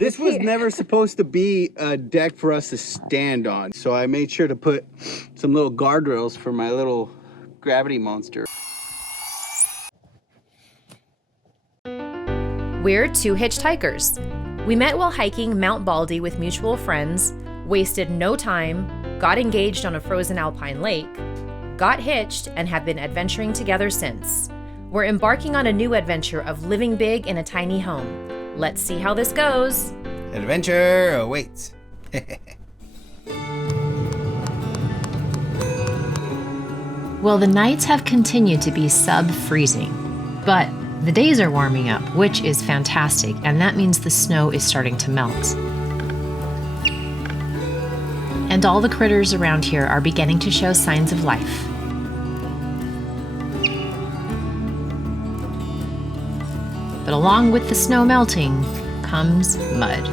This was never supposed to be a deck for us to stand on, so I made sure to put some little guardrails for my little gravity monster. We're two hitchhikers. We met while hiking Mount Baldy with mutual friends, wasted no time, got engaged on a frozen alpine lake, got hitched, and have been adventuring together since. We're embarking on a new adventure of living big in a tiny home. Let's see how this goes. Adventure awaits. Well, the nights have continued to be sub-freezing, but the days are warming up, which is fantastic, and that means the snow is starting to melt. And all the critters around here are beginning to show signs of life. But along with the snow melting comes mud.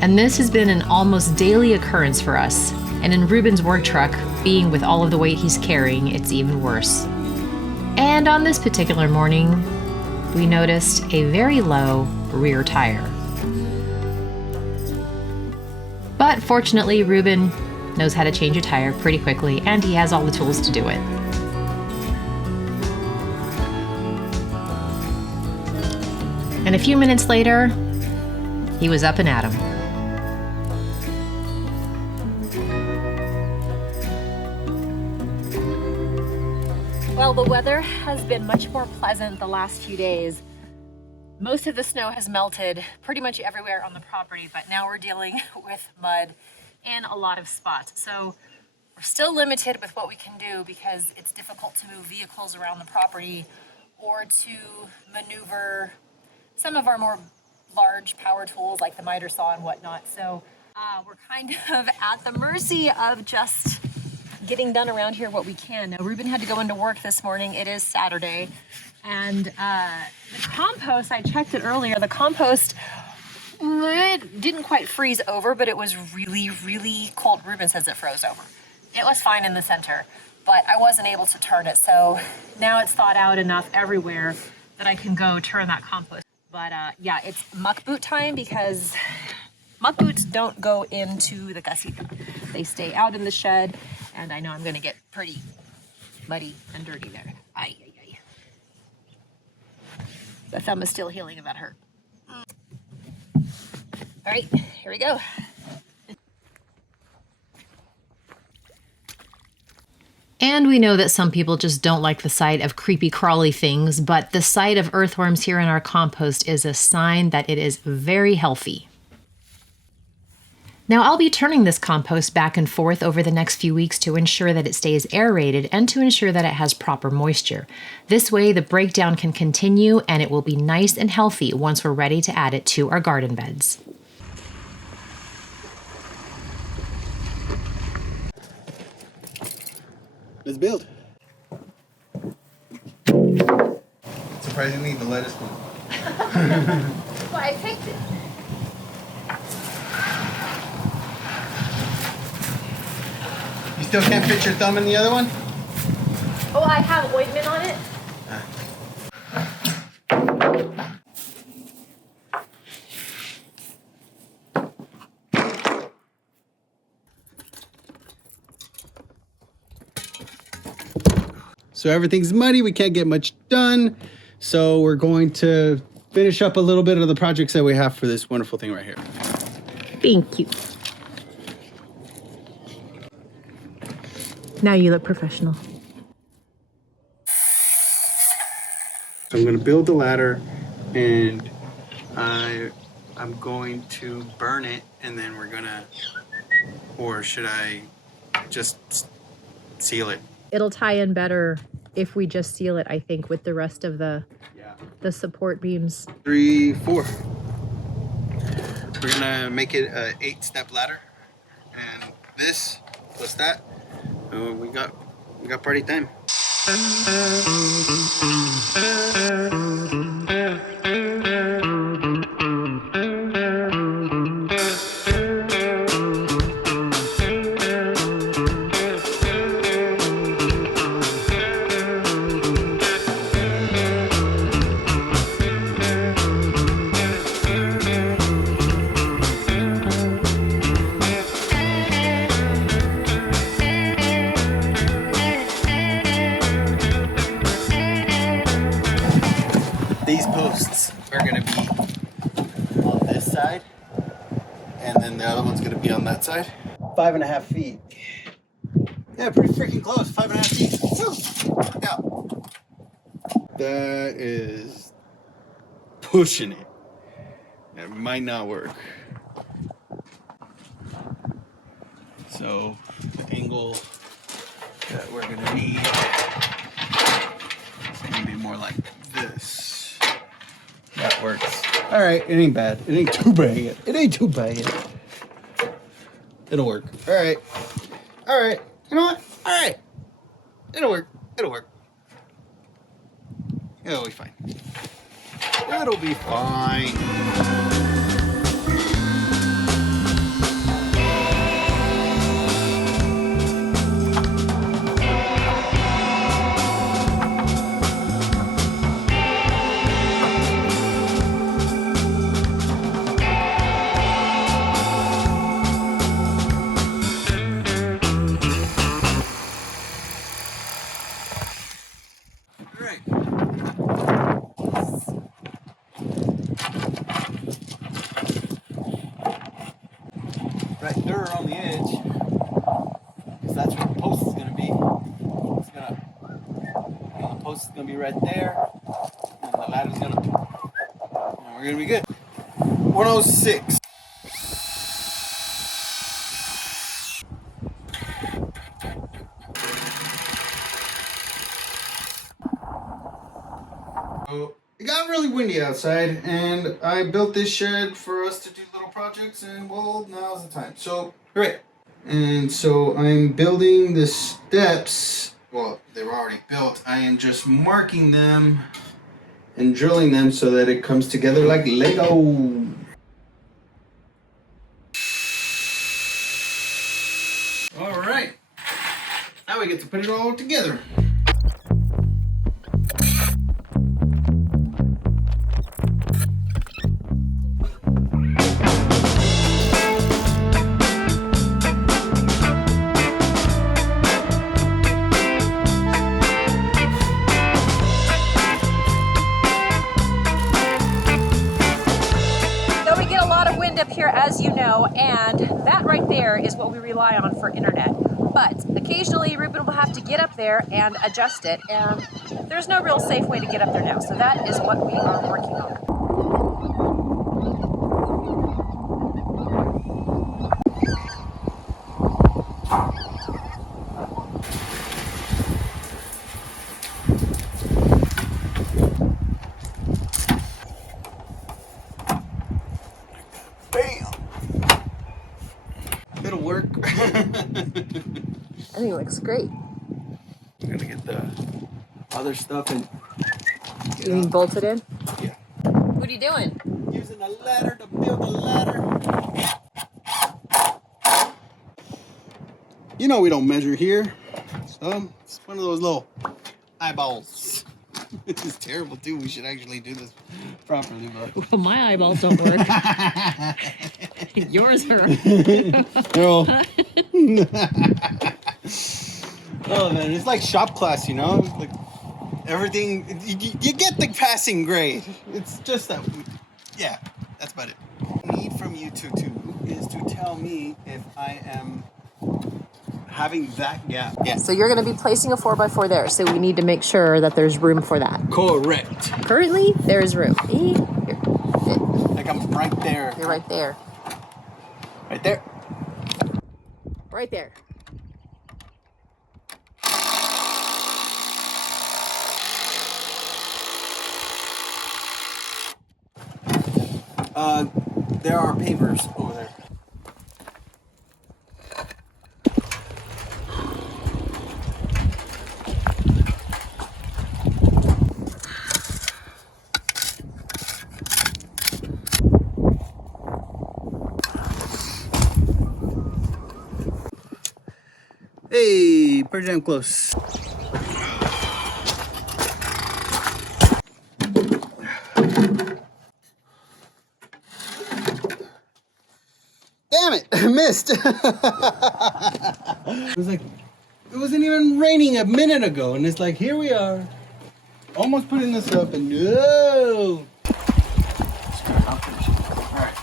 And this has been an almost daily occurrence for us. And in Ruben's work truck, being with all of the weight he's carrying, it's even worse. And on this particular morning, we noticed a very low rear tire. But fortunately, Ruben knows how to change a tire pretty quickly, and he has all the tools to do it. And a few minutes later, he was up and at him. Well, the weather has been much more pleasant the last few days. Most of the snow has melted pretty much everywhere on the property, but now we're dealing with mud in a lot of spots. So we're still limited with what we can do because it's difficult to move vehicles around the property or to maneuver some of our more large power tools like the miter saw and whatnot. So we're kind of at the mercy of just getting done around here what we can. Now, Ruben had to go into work this morning. It is Saturday. And the compost, I checked it earlier, the compost, it didn't quite freeze over, but it was really, really cold. Ruben says it froze over. It was fine in the center, but I wasn't able to turn it. So now it's thawed out enough everywhere that I can go turn that compost. But yeah, it's muck boot time because muck boots don't go into the casita. They stay out in the shed, and I know I'm gonna get pretty muddy and dirty there. Ay, ay, ay. The thumb is still healing if that hurt. All right, here we go. And we know that some people just don't like the sight of creepy crawly things, but the sight of earthworms here in our compost is a sign that it is very healthy. Now, I'll be turning this compost back and forth over the next few weeks to ensure that it stays aerated and to ensure that it has proper moisture. This way, the breakdown can continue and it will be nice and healthy once we're ready to add it to our garden beds. Let's build. Surprisingly, the lettuce one. Well, I picked it. You still can't fit your thumb in the other one? Oh, I have ointment on it. So everything's muddy, we can't get much done. So we're going to finish up a little bit of the projects that we have for this wonderful thing right here. Thank you. Now you look professional. So I'm gonna build the ladder and I'm going to burn it and then we're gonna, or should I just seal it? It'll tie in better if we just seal it, I think, with the rest of the support beams. 3, 4. We're gonna make it a 8-step ladder, and this plus that, we got party time. these posts are gonna be on this side, and then the other one's gonna be on that side. 5.5 feet. Yeah, pretty freaking close. 5.5 feet. Woo. Yeah. That is pushing it. It might not work. So the angle that we're gonna need is gonna be more like this. That works. All right, it ain't bad. It ain't too bad yet. It ain't too bad yet. It'll work. All right. All right. You know what? All right. It'll work. It'll work. It'll be fine. It'll be fine. Right there on the edge, because that's where the post is going to be. It's gonna, the post is going to be right there, and the ladder's going to, and we're going to be good. 106. So it got really windy outside, and I built this shed for us to do little projects, and well, now's the time. So, right. And so I'm building the steps. Well, they were already built. I am just marking them and drilling them so that it comes together like Lego. All right. Now we get to put it all together. Up here, as you know, and that right there is what we rely on for internet. But occasionally Ruben will have to get up there and adjust it, and there's no real safe way to get up there now. So that is what we are working on. It'll work. I think it looks great. I'm gonna get the other stuff and You mean bolt it in? Yeah. What are you doing? Using a ladder to build a ladder. You know we don't measure here. So it's one of those little eyeballs. This is terrible too. We should actually do this properly, but Well, my eyeballs don't work. Yours are. no. Oh man, it's like shop class, you know? Like everything, you get the passing grade. It's just that, yeah, that's about it. What I need from you two is to tell me if I am having that gap. Yeah. So you're going to be placing a 4x4 there, so we need to make sure that there's room for that. Correct. Currently, there is room. Here. Like I'm right there. You're right there. Right there. Right there. There are pavers over there. Hey, pretty damn close. Damn it, I missed. It was like, it wasn't even raining a minute ago, and it's like, here we are. almost putting this up and no. I'm finishing. All right,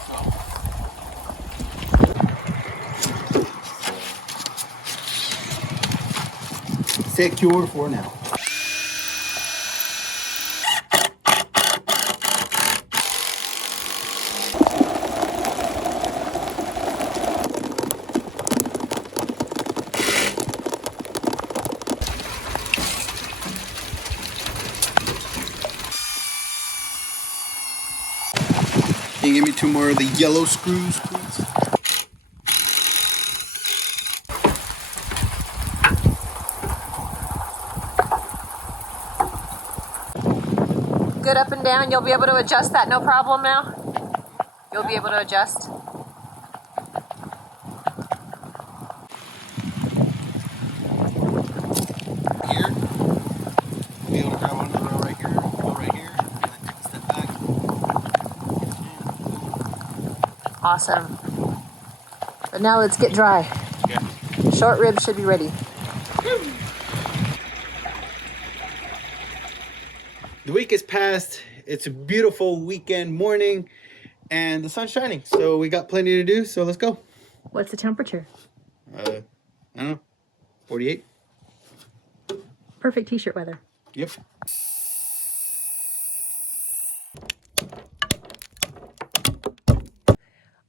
so secure for now. Can you give me 2 more of the yellow screws, please? Good up and down. You'll be able to adjust that, no problem now? You'll be able to adjust? Here. Be able to grab onto the rail right here, go right here, and then take a step back. Awesome. But now let's get dry. Yeah. Short ribs should be ready. The week has passed. It's a beautiful weekend morning and the sun's shining. So we got plenty to do. So let's go. What's the temperature? I don't know. 48? Perfect t-shirt weather. Yep.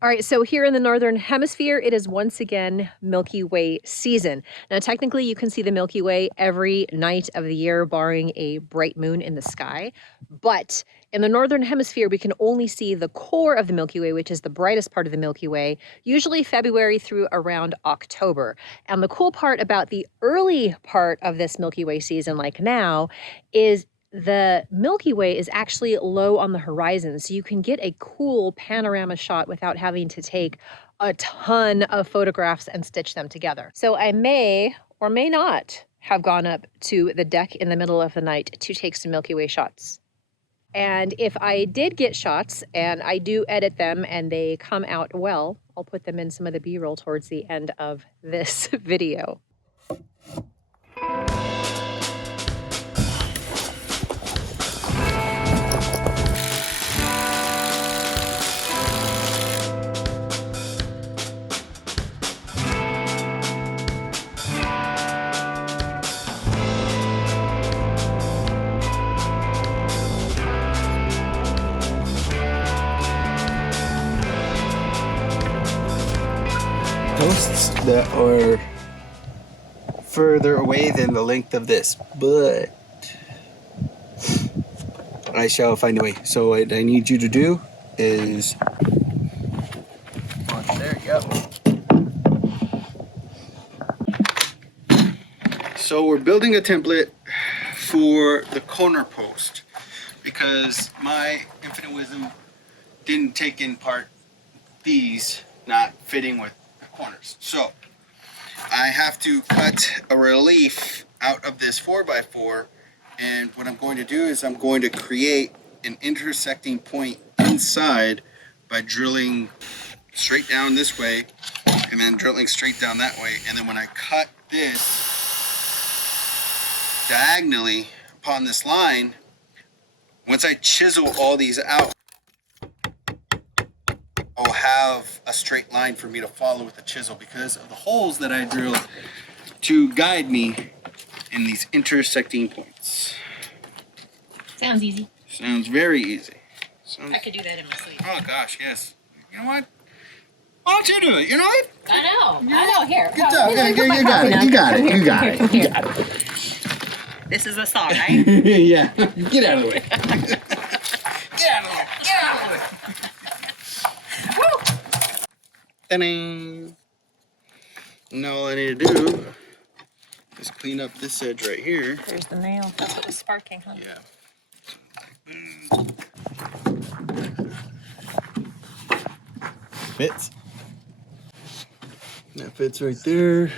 All right, so here in the Northern Hemisphere, it is once again Milky Way season. Now, technically, you can see the Milky Way every night of the year, barring a bright moon in the sky. But in the Northern Hemisphere, we can only see the core of the Milky Way, which is the brightest part of the Milky Way, usually February through around October. And the cool part about the early part of this Milky Way season, like now, is the Milky Way is actually low on the horizon, so you can get a cool panorama shot without having to take a ton of photographs and stitch them together. So I may or may not have gone up to the deck in the middle of the night to take some Milky Way shots. And if I did get shots, and I do edit them and they come out well, I'll put them in some of the B-roll towards the end of this video. Posts that are further away than the length of this, but I shall find a way. So what I need you to do is, there you go. So we're building a template for the corner post because my infinite wisdom didn't take in part these not fitting with the corners. So I have to cut a relief out of this 4x4, and what I'm going to do is I'm going to create an intersecting point inside by drilling straight down this way and then drilling straight down that way, and then when I cut this diagonally upon this line, once I chisel all these out, I'll have a straight line for me to follow with the chisel because of the holes that I drilled to guide me in these intersecting points. Sounds easy. Sounds very easy. I could do that in my sleep. Oh gosh, yes. You know what? Why don't you do it? You know what? I know. Here. Good job. You got it. You got it. You got it. You got it. This is the song, right? Yeah. Get out of the way. Get out of the way. Get out of the way. Ta-da! Now all I need to do is clean up this edge right here. There's the nail. That's what was sparking, huh? Yeah. Fits. That fits right there.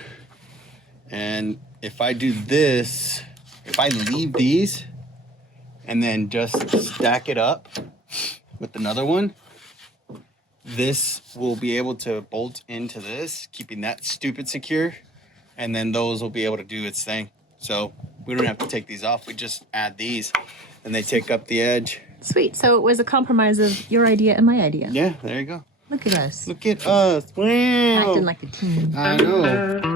And if I do this, if I leave these and then just stack it up with another one, this will be able to bolt into this, keeping that stupid secure, and then those will be able to do its thing. So We don't have to take these off. We just add these and they take up the edge. Sweet. So it was a compromise of your idea and my idea. Yeah, there you go. Look at us. Look at us. Wow. Acting like a team. I know.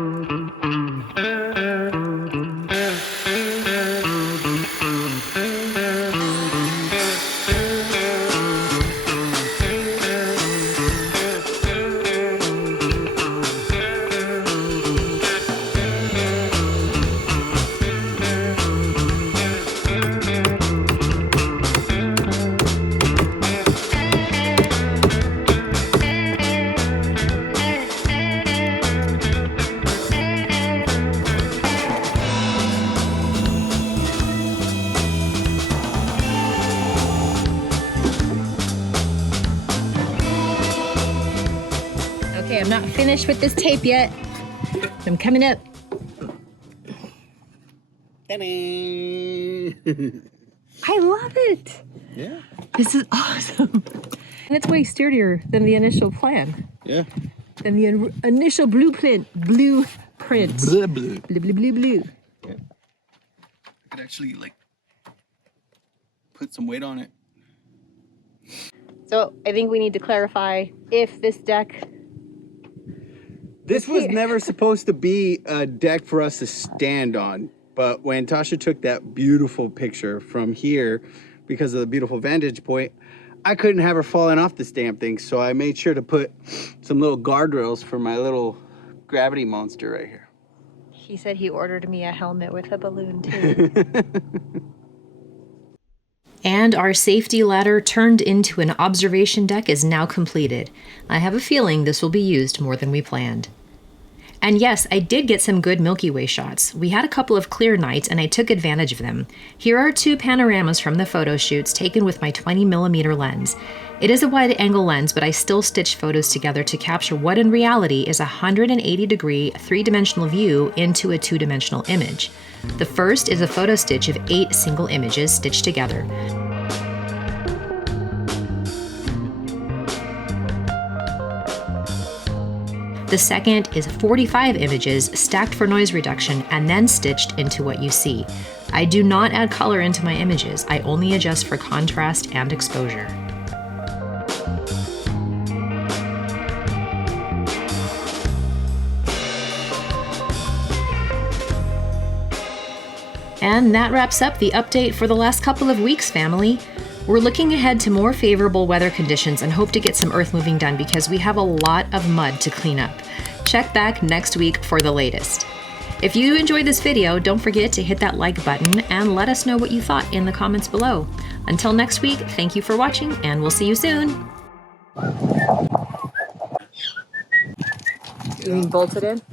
Okay, I'm not finished with this tape yet. I'm coming up. Ta-da! I love it. Yeah. This is awesome. And it's way sturdier than the initial plan. Yeah. Than the initial blueprint. Blueprint. Blue, blue. Blue, blue, blue, blue. Yeah. I could actually like put some weight on it. So I think we need to clarify if this deck. This was never supposed to be a deck for us to stand on, but when Tasha took that beautiful picture from here, because of the beautiful vantage point, I couldn't have her falling off this damn thing, so I made sure to put some little guardrails for my little gravity monster right here. He said he ordered me a helmet with a balloon too. And our safety ladder turned into an observation deck is now completed. I have a feeling this will be used more than we planned. And yes, I did get some good Milky Way shots. We had a couple of clear nights and I took advantage of them. Here are 2 panoramas from the photo shoots taken with my 20mm lens. It is a wide angle lens, but I still stitched photos together to capture what in reality is a 180-degree 3-dimensional view into a 2-dimensional image. The first is a photo stitch of 8 single images stitched together. The second is 45 images stacked for noise reduction and then stitched into what you see. I do not add color into my images, I only adjust for contrast and exposure. And that wraps up the update for the last couple of weeks, family. We're looking ahead to more favorable weather conditions and hope to get some earth moving done because we have a lot of mud to clean up. Check back next week for the latest. If you enjoyed this video, don't forget to hit that like button and let us know what you thought in the comments below. Until next week, thank you for watching and we'll see you soon. You mean bolted in?